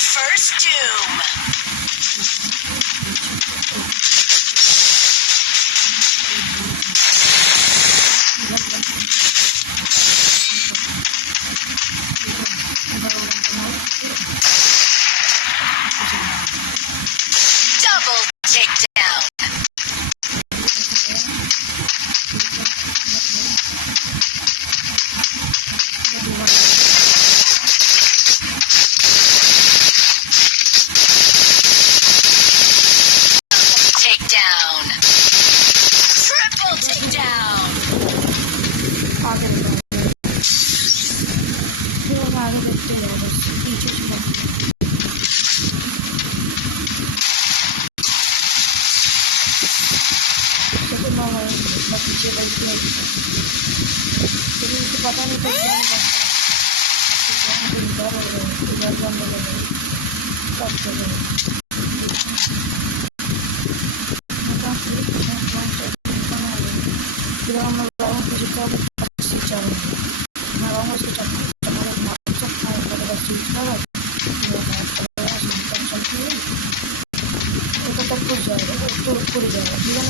First Doom. Double takedown. Takedown. Triple takedown. आगे देखते हैं बस पीछे छुपा तो मामा बस पीछे बैठे हैं लेकिन उनको पता नहीं था क्या होगा डर हो रहे हैं जानने लगे सब चले फिर हम लोगों को जो क्या सीखा मैं लोगों से पड़ जाएगा पड़ जाएगा ठीक है ना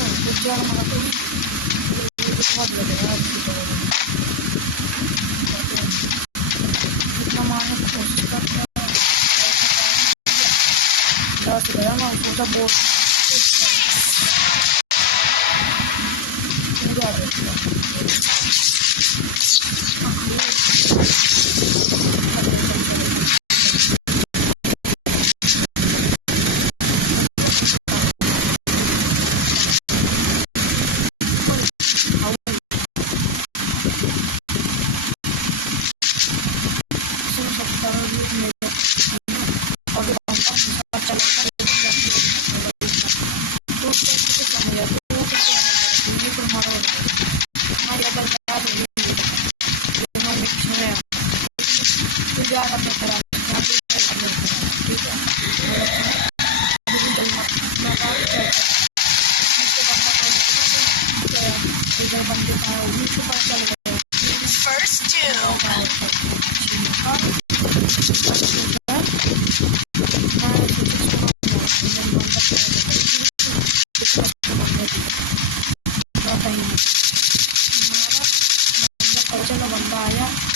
पड़ जाएगा मतलब बहुत लगेगा इतना मारने की कोशिश करते हैं गया ना सोचा बहुत First Doom. चलो बंदा आया